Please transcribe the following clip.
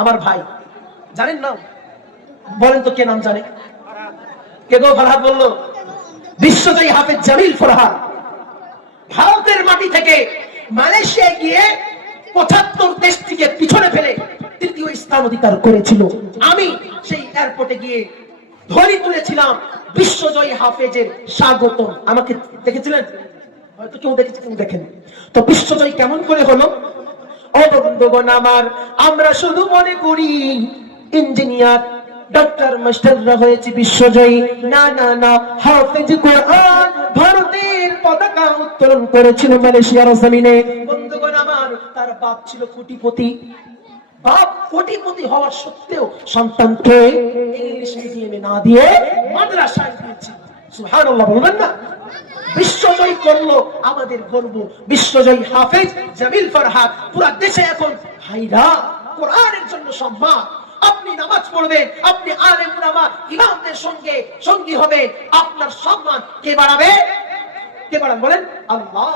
আমার ভাই জানেন না, বলেন তো কে নাম জানে? কে গো? ফরহাদ বললো। বিশ্বজয়ী হাফেজ জামিল ফরহাদ ভারতের মাটি থেকে মালয়েশিয়ায় গিয়ে ৭৫ দেশটিকে পিছনে ফেলে তৃতীয় স্থান অধিকার করেছিল। আমি সেই এয়ারপোর্টে গিয়ে ধ্বনি তুলেছিলাম বিশ্বজয়ী হাফেজের স্বাগতম। আমাকে দেখেছিলেন? হয়তো কেউ দেখেছে, কেউ দেখেনি। তো বিশ্বজয়ী কেমন করে হলো? ও বন্ধুগণ আমার, আমরা শুধু মনে করি ইঞ্জিনিয়ার, ডক্টর, মাস্টাররা হয়েছে বিশ্বজয়ী। না না না, হাফেজ কোরআন ভারতের পতাকা উত্তোলন করেছিল মালয়েশিয়ার জমিনে। বন্ধুগণ আমার, তার বাপ ছিল কোটিপতি। বাপ কোটিপতি হওয়ার সত্ত্বেও সন্তানকে ইংলিশ মিডিয়ামে না দিয়ে মাদ্রাসায় দিয়েছে। সুবহানাল্লাহ বলবেন না? বিশ্বজয়ী করলো আমাদের গর্ব। বিশ্বজয়ী হাফেজ জামিল ফরহাদ। পুরো দেশে এখন ভাইরা কোরআনের জন্য সম্মান। আপনি নামাজ পড়বেন, আপনি আলেম উলামা ইমামদের সঙ্গে সঙ্গী হবেন, আপনার সম্মান কে বাড়াবে? কে বাড়াবে বলেন? আল্লাহ।